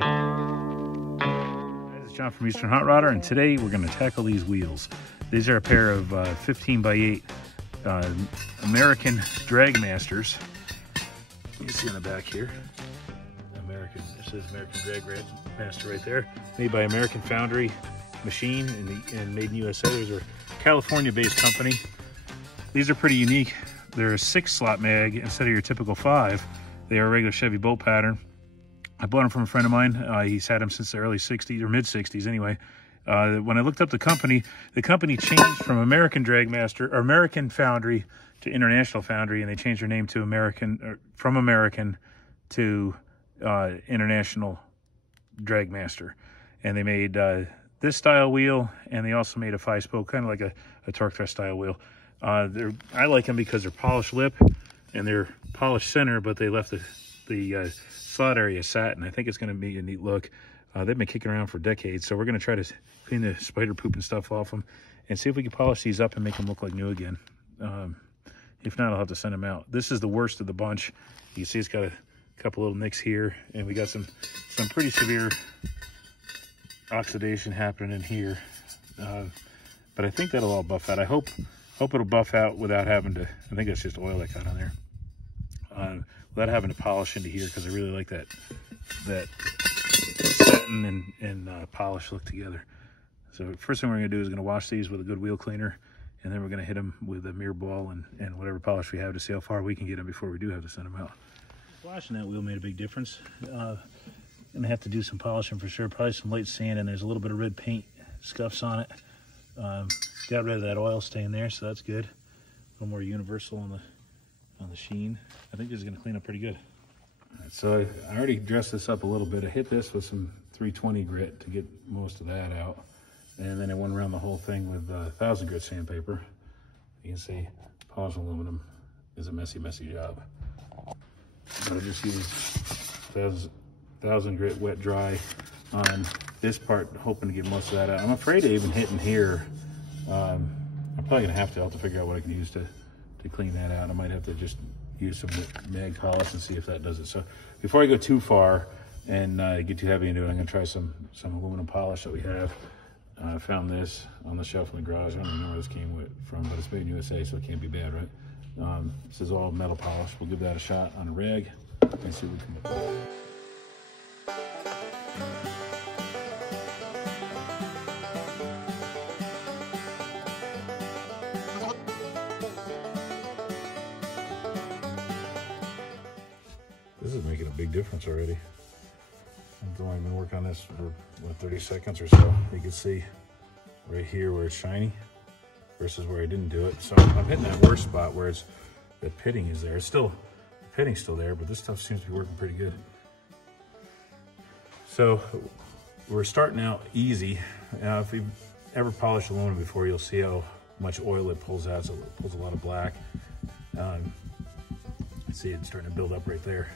This is John from Eastern Hot Rodder, and today we're going to tackle these wheels. These are a pair of 15 by 8 American Dragmasters. You see on the back here, it says American Dragmaster right there. Made by American Foundry Machine and made in USA. These are a California-based company. These are pretty unique. They're a 6-slot mag instead of your typical 5. They are a regular Chevy bolt pattern. I bought them from a friend of mine. He's had them since the early 60s, or mid-60s anyway. When I looked up the company changed from American Dragmaster, or American Foundry, to International Foundry, and they changed their name to from American to International Dragmaster. And they made this style wheel, and they also made a 5-spoke, kind of like a torque thrust style wheel. I like them because they're polished lip and they're polished center, but they left the slot area satin. I think it's going to be a neat look. They've been kicking around for decades, so we're going to try to clean the spider poop and stuff off them and see if we can polish these up and make them look like new again. If not, I'll have to send them out. This is the worst of the bunch. You can see it's got a couple little nicks here, and we got some pretty severe oxidation happening in here. But I think that'll all buff out. I hope it'll buff out without having to, I think that's just oil that got on there. Without having to polish into here, because I really like that satin and polish look together. So first thing we're going to do is going to wash these with a good wheel cleaner, and then we're going to hit them with a mirror ball and whatever polish we have to see how far we can get them before we do have to send them out. Washing that wheel made a big difference. Going to have to do some polishing for sure, probably some light sand, and there's a little bit of red paint scuffs on it. Got rid of that oil stain there, so that's good. A little more universal on the sheen. I think this is going to clean up pretty good. All right, so I already dressed this up a little bit. I hit this with some 320 grit to get most of that out, and then I went around the whole thing with 1000 grit sandpaper. You can see polished aluminum is a messy job. But I just used 1000 grit wet dry on this part, hoping to get most of that out. I'm afraid of even hitting here. I'm probably gonna have to figure out what I can use to clean that out. I might have to just use some mag polish and see if that does it. So before I go too far and get too heavy into it, I'm gonna try some aluminum polish that we have. I found this on the shelf in the garage. I don't even know where this came from, but it's made in USA, so it can't be bad, right? This is all metal polish. We'll give that a shot on a rag and see what we come up with. This is making a big difference already. I've only been working on this for, 30 seconds or so. You can see right here where it's shiny versus where I didn't do it. So I'm hitting that worst spot where the pitting is there. The pitting's still there, but this stuff seems to be working pretty good. So we're starting out easy. If you've ever polished aluminum before, you'll see how much oil it pulls out. So it pulls a lot of black. See it's starting to build up right there.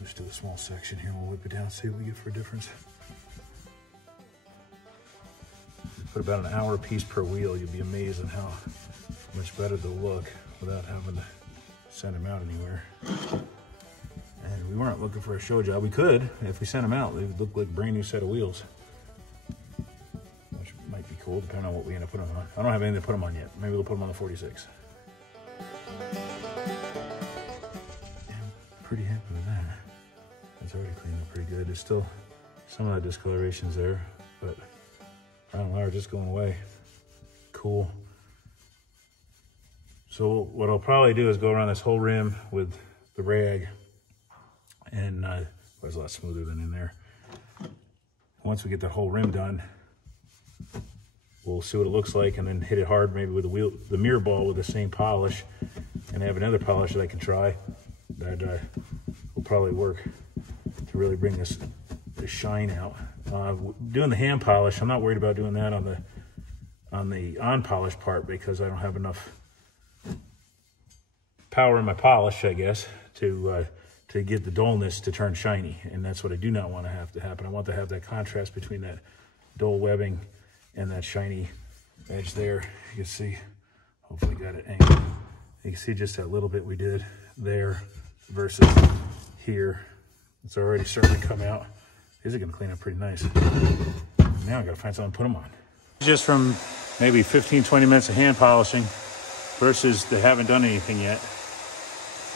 Just do a small section here. We'll whip it down, see what we get for a difference. Put about an hour a piece per wheel. You'll be amazed at how much better they'll look without having to send them out anywhere. And we weren't looking for a show job. We could, if we sent them out, they would look like a brand new set of wheels, which might be cool depending on what we end up putting them on. I don't have anything to put them on yet. Maybe we'll put them on the 46. Pretty happy with that. It's already cleaned up pretty good. There's still some of that discoloration's there, but brown wire just going away. Cool. So what I'll probably do is go around this whole rim with the rag, and it's a lot smoother than in there. Once we get the whole rim done, we'll see what it looks like, and then hit it hard maybe with the mirror ball with the same polish, and have another polish that I can try that will probably work to really bring this shine out. Doing the hand polish, I'm not worried about doing that on the on-polish part, because I don't have enough power in my polish, I guess, to get the dullness to turn shiny, and that's what I do not want to have to happen. I want to have that contrast between that dull webbing and that shiny edge there. You can see, hopefully got it angled. You can see just that little bit we did there versus here. It's already starting to come out. These are gonna clean up pretty nice. Now I gotta find something to put them on. Just from maybe 15, 20 minutes of hand polishing versus they haven't done anything yet.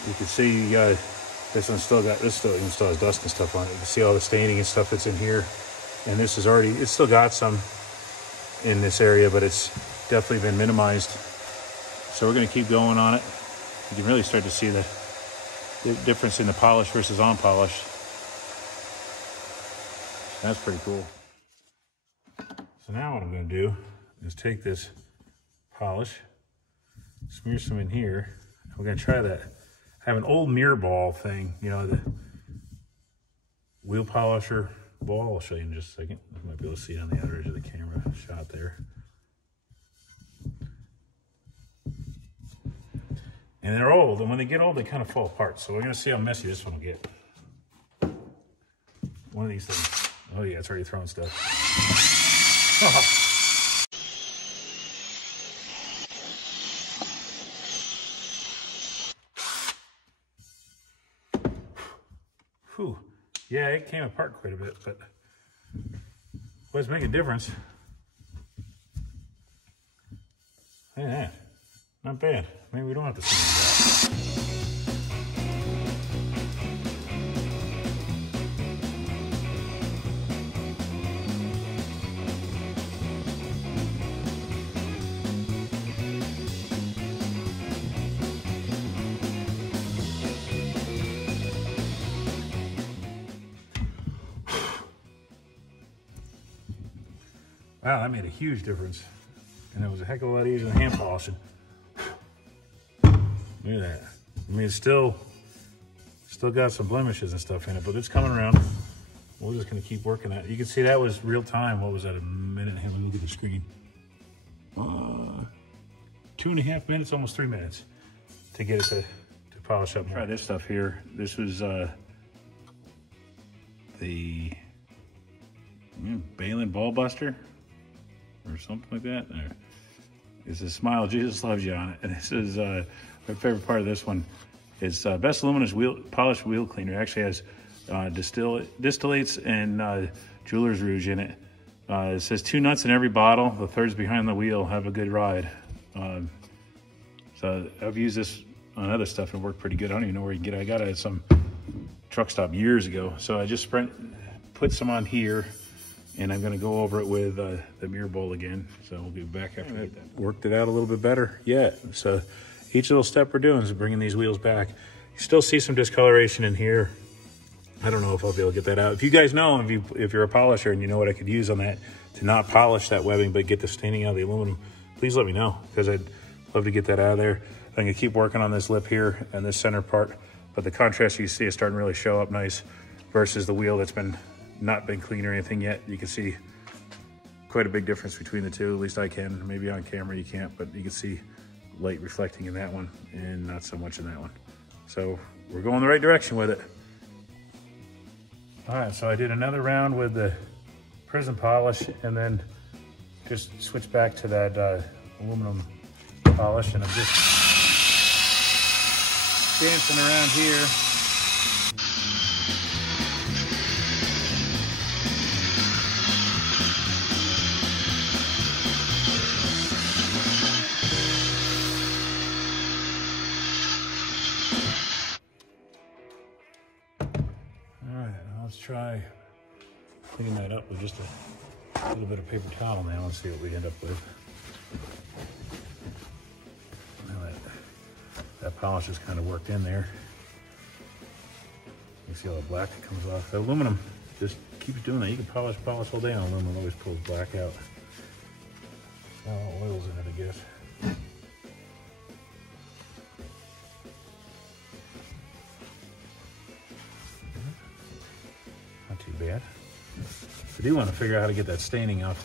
You can see this one still has dust and stuff on it. You can see all the staining and stuff that's in here. And this is already, it's still got some in this area, but it's definitely been minimized. So we're gonna keep going on it. You can really start to see the difference in the polish versus unpolished. That's pretty cool. So now what I'm gonna do is take this polish, smear some in here. We're gonna try that. I have an old mirror ball thing, you know, the wheel polisher ball. I'll show you in just a second. You might be able to see it on the other edge of the camera shot there. And they're old, and when they get old, they kind of fall apart. So we're gonna see how messy this one will get. One of these things. Oh yeah, it's already throwing stuff. Whew. Yeah, it came apart quite a bit, but was making a difference. Yeah, not bad. Maybe we don't have to see that. Wow, that made a huge difference. And it was a heck of a lot easier than hand polishing. Look at that. I mean, it's still got some blemishes and stuff in it, but it's coming around. We're just gonna keep working at it. You can see that was real time. What was that, a minute and a half? Look at the screen. 2.5 minutes, almost 3 minutes to get it to polish up more. Try this stuff here. This was the Balin Ball Buster or something like that. It's a Smile Jesus Loves You on it. And this is my favorite part of this one. It's Best Luminous Polished Wheel Cleaner. It actually has distillates and jeweler's rouge in it. It says 2 nuts in every bottle. The third's behind the wheel. Have a good ride. So I've used this on other stuff and it worked pretty good. I don't even know where you can get it. I got it at some truck stop years ago. So I just put some on here. And I'm gonna go over it with the mirror bowl again. So we'll be back after we get that. Worked it out a little bit better. Yeah, so each little step we're doing is bringing these wheels back. You still see some discoloration in here. I don't know if I'll be able to get that out. If you guys know, if you're a polisher and you know what I could use on that to not polish that webbing, but get the staining out of the aluminum, please let me know, because I'd love to get that out of there. I'm gonna keep working on this lip here and this center part, but the contrast you see is starting to really show up nice versus the wheel that's not been cleaned or anything yet. You can see quite a big difference between the two. At least I can. Maybe on camera you can't, but you can see light reflecting in that one and not so much in that one. So we're going the right direction with it. All right, so I did another round with the prism polish and then just switched back to that aluminum polish, and I'm just dancing around here. Try cleaning that up with just a little bit of paper towel now and see what we end up with. Now that polish is kind of worked in there. You see all the black that comes off. The aluminum just keeps doing that. You can polish all day on aluminum, always pulls black out. Oh, oil's in it, I guess. Too bad. I do want to figure out how to get that staining off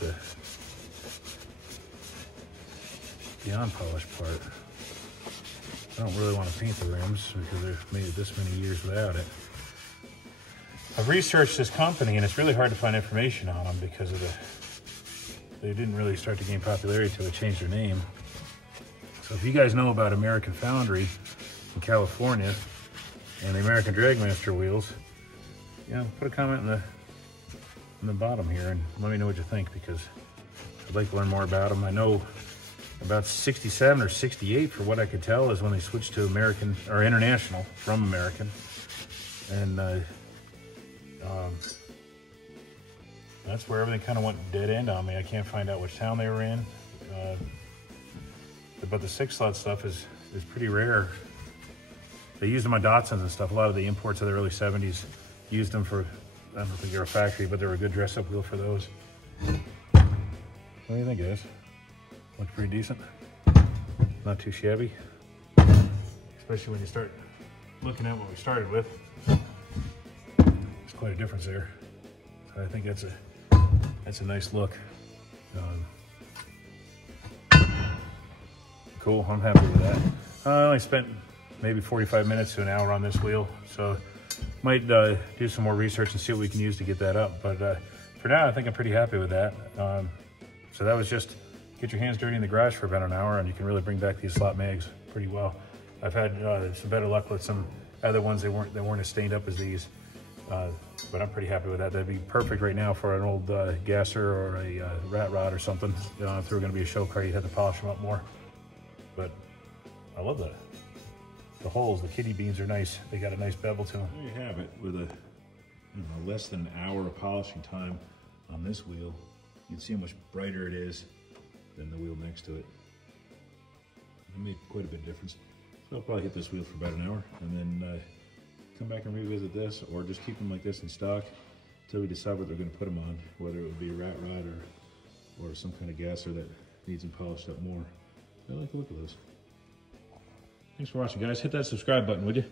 the unpolished part. I don't really want to paint the rims because they've made it this many years without it. I've researched this company and it's really hard to find information on them because of they didn't really start to gain popularity until they changed their name. So if you guys know about American Foundry in California, and the American Dragmaster wheels, you know, put a comment in the bottom here and let me know what you think, because I'd like to learn more about them. I know about 67 or 68, for what I could tell, is when they switched to American, or International from American. And that's where everything kind of went dead end on me. I can't find out which town they were in. But the 6-slot stuff is pretty rare. They used them on Datsuns and stuff. A lot of the imports of the early 70s used them for, I don't think they were a factory, but they were a good dress-up wheel for those. What do you think, guys? Looks pretty decent. Not too shabby. Especially when you start looking at what we started with. There's quite a difference there. So I think that's a nice look. Cool, I'm happy with that. I only spent maybe 45 minutes to an hour on this wheel, so might do some more research and see what we can use to get that up. But for now, I think I'm pretty happy with that. So that was just get your hands dirty in the garage for about an hour, and you can really bring back these slot mags pretty well. I've had some better luck with some other ones. They weren't as stained up as these, but I'm pretty happy with that. That'd be perfect right now for an old gasser or a rat rod or something. If they were going to be a show car, you'd have to polish them up more. But I love that. The holes, the kitty beans are nice. They got a nice bevel to them. There you have it, with a less than an hour of polishing time on this wheel. You can see how much brighter it is than the wheel next to it. It made quite a bit of difference. So I'll probably hit this wheel for about an hour and then come back and revisit this, or just keep them like this in stock until we decide what they're going to put them on, whether it would be a rat rod or some kind of gasser that needs them polished up more. I like the look of those. Thanks for watching, guys. Hit that subscribe button, would you?